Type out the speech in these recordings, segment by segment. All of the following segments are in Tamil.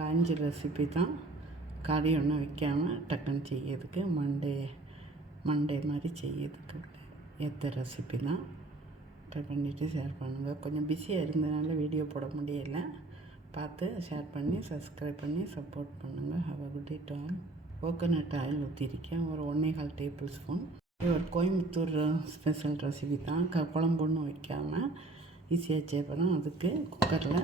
லஞ்ச் ரெசிபி தான். கறி ஒன்றும் வைக்காமல் டக்குன்னு செய்யறதுக்கு மண்டே மாதிரி செய்யறதுக்கு ஏற்ற ரெசிபி தான். ட்ரை பண்ணிவிட்டு ஷேர் பண்ணுங்கள். கொஞ்சம் பிஸியாக இருந்ததுனால வீடியோ போட முடியலை. பார்த்து ஷேர் பண்ணி சப்ஸ்கிரைப் பண்ணி சப்போர்ட் பண்ணுங்கள். Have a good day to all. Coconut oil ஊற்றிருக்கேன், ஒரு 1.25 டேபிள் ஸ்பூன். இது ஒரு கோயம்புத்தூர் ஸ்பெஷல் ரெசிபி தான். குழம்பு ஒன்றும் வைக்காமல் ஈஸியாக செய்யப்படும். அதுக்கு குக்கரில்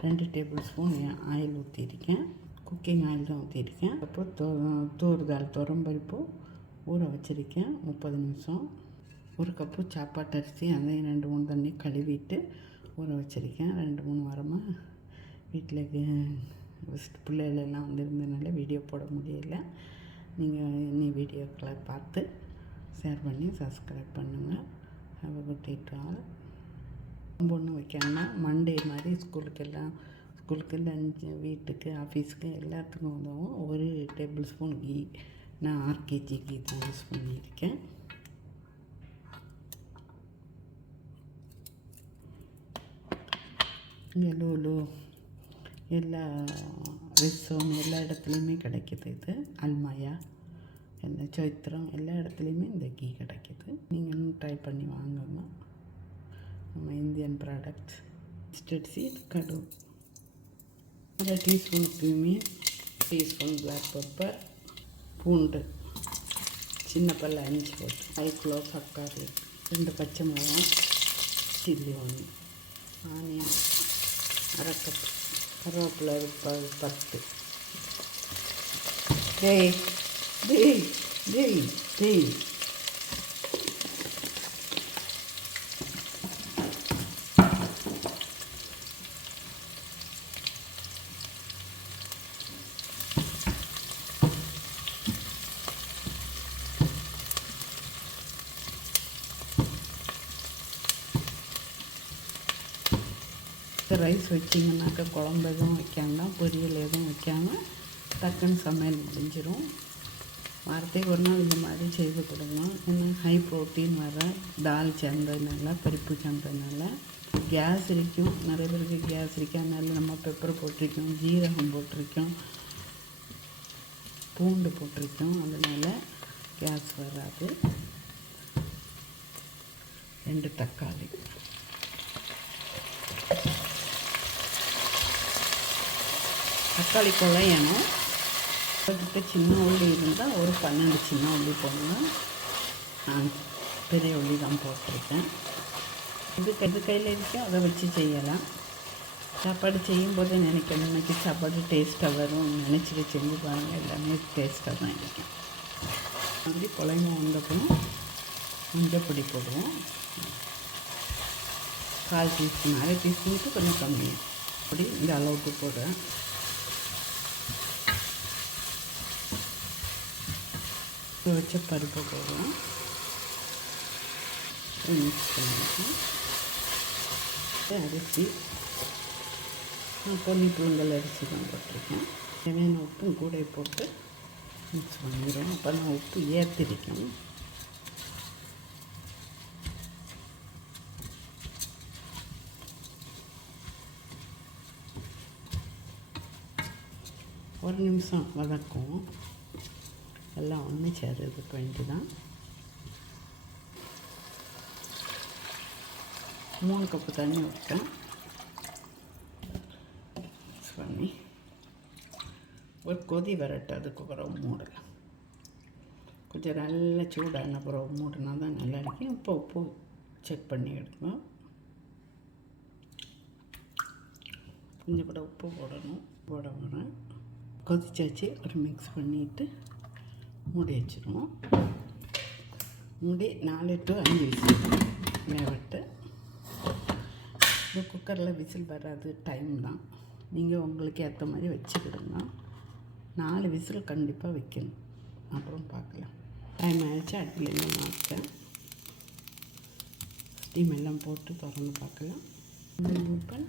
2 டேபிள் ஸ்பூன் ஆயில் ஊற்றிருக்கேன். குக்கிங் ஆயில் தான் ஊற்றிருக்கேன். அப்புறம் தூர்தால் துவரம்பருப்பு ஊற வச்சுருக்கேன் 30 நிமிஷம். 1 கப்பு சாப்பாட்டு அரிசி, அதையும் 2-3 தண்ணி கழுவிட்டு ஊற வச்சுருக்கேன். 2-3 வாரமாக வீட்டில் பிள்ளைகளெல்லாம் வந்திருந்ததுனால வீடியோ போட முடியல. நீங்கள் இன்னி வீடியோக்களை பார்த்து ஷேர் பண்ணி சப்ஸ்கிரைப் பண்ணுங்கள். Have a good day to all. ஒன்று வைக்காமல் மண்டே மாதிரி ஸ்கூலுக்கு லஞ்சு, வீட்டுக்கு, ஆஃபீஸுக்கு எல்லாத்துக்கும் உதவும். 1 டேபிள் ஸ்பூன் கீ, நான் 6 kg கீ தான் யூஸ் பண்ணியிருக்கேன். இங்கே லூலு எல்லா ரிசோன் எல்லா இடத்துலையுமே கிடைக்கிது. இது அல்மாயா எல்லா சைத்திரம் எல்லா இடத்துலையுமே இந்த கீ கிடைக்கிது. நீங்களும் ட்ரை பண்ணி வாங்குங்க. நம்ம இந்தியன் ப்ராடக்ட்ஸ். மஸ்டர்ட் சீட், கடு, 1/2 teaspoon cumin, teaspoon black pepper, பூண்டு சின்ன பல்ல 5 போட்டு, 1 கிலோ தக்காளி, 2 பச்சை மிளகாய், சில்லி 1, ஆனியன் 1/2 கப், கருவேப்பிலை 10. டேய் டேய் டேய் டேய் ரைஸ் வச்சிங்கன்னாக்கா குழம்பு எதுவும் வைக்காமல், பொரியல் எதுவும் வைக்காமல் டக்குன்னு சமையல் முடிஞ்சிடும். வாரத்துக்கு ஒரு நாள் இந்த மாதிரி செய்து கொடுங்க. ஏன்னா ஹை ப்ரோட்டீன் வர தால் சேர்ந்ததுனால, பருப்பு சேர்ந்ததுனால கேஸ் இருக்கும். நிறைய பேருக்கு கேஸ் இருக்கும். அதனால நம்ம பெப்பர் போட்டிருக்கோம், ஜீரகம் போட்டிருக்கோம், பூண்டு போட்டிருக்கோம். அதனால் கேஸ் வராது. 2 தக்காளி, தக்காளி குழையணும். அதுக்கிட்ட சின்ன உள்ளி இருந்தால் ஒரு 12 சின்ன உள்ளி போடுங்க. நான் பெரிய உள்ளி தான் போட்டிருக்கேன். இது கையில் இருக்கோ அதை வச்சு செய்யலாம். சாப்பாடு செய்யும்போது நினைக்கணும், இன்றைக்கி சாப்பாடு டேஸ்ட்டாக வரும் நினச்சிட்டு செஞ்சு பாருங்கள். எல்லாமே டேஸ்ட்டாக தான் இருக்கும். அப்படி குழைங்க வந்தப்பறம் மஞ்சப்பொடி போடுவோம். 1/4 டீஸ்பூன், 1/2 டீஸ்பூனுக்கு கொஞ்சம் கம்மியாக அப்படி இந்த அளவுக்கு போடுறேன். வச்ச பருப்பு போடுவோம், மிக்ஸ் பண்ணிக்கலாம். அரிசி பொன்னி புழுங்கல் அரிசி தான் போட்டிருக்கேன். தேவையான உப்பும் கூட போட்டு மிக்ஸ் பண்ணிடுவோம். அப்போ நான் உப்பு ஏற்றிருக்கேன். ஒரு நிமிஷம் வதக்கும். எல்லாம் ஒன்று சேர்றதுக்கு வேண்டி தான். 3 கப்பு தண்ணி விட்டேன். மிக்ஸ் பண்ணி ஒரு கொதி வரட்டு. அதுக்கு பிறகு மூடலாம். கொஞ்சம் நல்லா சூடான பிறகு மூடினா தான் நல்லா இருக்கும். இப்போ உப்பு செக் பண்ணி எடுக்கணும். கொஞ்சம் கூட உப்பு போடணும். போட வரேன். கொதிச்சாச்சு. ஒரு மிக்ஸ் பண்ணிவிட்டு மூடி வச்சுருவோம். மூடி 4 to 5 விசில் வேகட்டு. இந்த குக்கரில் விசில் வராது, டைம் தான். நீங்கள் உங்களுக்கு ஏற்ற மாதிரி வச்சுக்கிடுங்க. 4 விசில் கண்டிப்பாக வைக்கணும். அப்புறம் பார்க்கலாம். டைம் ஆகிடுச்சு. அடுப்புலேருந்து மாற்றேன். ஸ்டீம் எல்லாம் போட்டு திறந்து பார்க்கலாம். ஓப்பன்.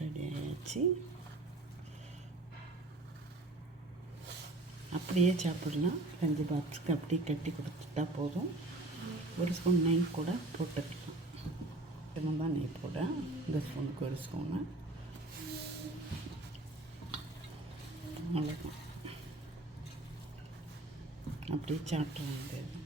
ரெடி ஆகிடுச்சு. அப்படியே சாப்பிடலாம். லஞ்சு பாக்ஸுக்கு அப்படியே கட்டி கொடுத்துட்டா போதும். ஒரு ஸ்பூன் நெய் கூட போட்டுக்கலாம். இன்னும் தான் நெய் போட, இந்த ஸ்பூனுக்கு ஒரு ஸ்பூனு, அவ்வளோதான். அப்படியே சாப்பிட வேண்டியது.